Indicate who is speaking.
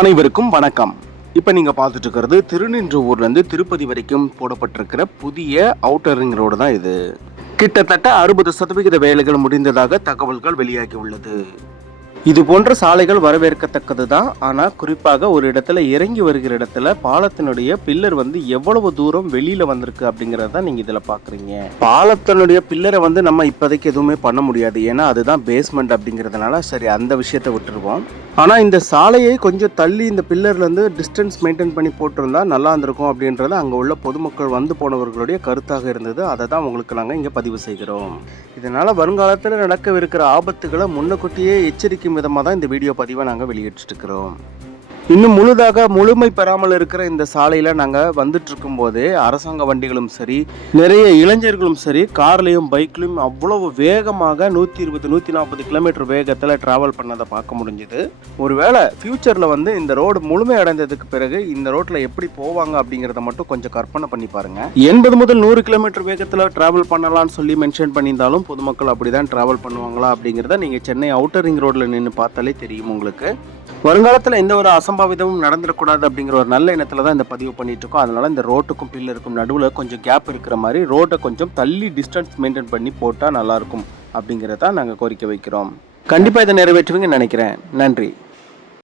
Speaker 1: அனைவருக்கும் வணக்கம். இப்போ நீங்கள் பார்த்துட்டு இருக்கிறது திருநின்றவூர்லேருந்து திருப்பதி வரைக்கும் போடப்பட்டிருக்கிற புதிய அவுட்டர் ரிங் ரோடு தான் இது. கிட்டத்தட்ட அறுபது சதவிகித வேலைகள் முடிந்ததாக தகவல்கள் வெளியாகி உள்ளது. இது போன்ற சாலைகள் வரவேற்கத்தக்கது தான் ஆனால் குறிப்பாக ஒரு இடத்துல இறங்கி வருகிற இடத்துல பாலத்தினுடைய பில்லர் வந்து எவ்வளவு தூரம் வெளியில் வந்திருக்கு அப்படிங்கிறத தான் நீங்கள் இதில் பார்க்குறீங்க பாலத்தினுடைய பில்லரை வந்து நம்ம இப்போதைக்கு எதுவுமே பண்ண முடியாது. ஏன்னா அதுதான் பேஸ்மெண்ட் அப்படிங்கிறதுனால சரி அந்த விஷயத்தை விட்டுருவோம். ஆனால் இந்த சாலையை கொஞ்சம் தள்ளி இந்த பில்லர்லேருந்து டிஸ்டன்ஸ் மெயின்டைன் பண்ணி போட்டிருந்தா நல்லா இருந்திருக்கும் அப்படின்றது அங்கே உள்ள பொதுமக்கள் வந்து போனவர்களுடைய கருத்தாக இருந்தது. அதை தான் உங்களுக்கு நாங்கள் இங்கே பதிவு செய்கிறோம். இதனால் வருங்காலத்தில் நடக்கவிருக்கிற ஆபத்துகளை முன்னக்கூட்டியே எச்சரிக்கை விதமாக தான் இந்த வீடியோ பதிவை நாங்கள் வெளியிட்டுருக்கிறோம். இன்னும் முழுதாக முழுமை பெறாமல் இருக்கிற இந்த சாலையில் நாங்கள் வந்துட்டுருக்கும் போது அரசாங்க வண்டிகளும் சரி நிறைய இளைஞர்களும் சரி கார்லேயும் பைக்லேயும் அவ்வளவு வேகமாக நூற்றி இருபது நூற்றி நாற்பது கிலோமீட்டர் வேகத்தில் ட்ராவல் பண்ணதை பார்க்க முடிஞ்சுது. ஒருவேளை ஃப்யூச்சரில் வந்து இந்த ரோடு முழுமை அடைந்ததுக்கு பிறகு இந்த ரோட்டில் எப்படி போவாங்க அப்படிங்கிறத மட்டும் கொஞ்சம் கற்பனை பண்ணி பாருங்கள் எண்பது முதல் நூறு கிலோமீட்டர் வேகத்தில் ட்ராவல் பண்ணலாம்னு சொல்லி மென்ஷன் பண்ணியிருந்தாலும் பொதுமக்கள் அப்படி தான் ட்ராவல் பண்ணுவாங்களா அப்படிங்கிறத நீங்கள் சென்னை அவுட்டர் ரிங் ரோட்டில் நின்று பார்த்தாலே தெரியும் உங்களுக்கு. வருங்காலத்தில் எந்த ஒரு அசம் அசம்பாவிதமும் நடந்துடக்கூடாது அப்படிங்கிற ஒரு நல்ல எண்ணத்தில் தான் இந்த பதிவு பண்ணிட்டு இருக்கோம் அதனால இந்த ரோட்டுக்கும் பில்லருக்கும் நடுவில் கொஞ்சம் கேப் இருக்கிற மாதிரி ரோட்டை கொஞ்சம் தள்ளி டிஸ்டன்ஸ் மெயின்டைன் பண்ணி போட்டால் நல்லாயிருக்கும் அப்படிங்கிறத நாங்கள் கோரிக்கை வைக்கிறோம். கண்டிப்பாக இதை நிறைவேற்றுவீங்கன்னு நினைக்கிறேன். நன்றி.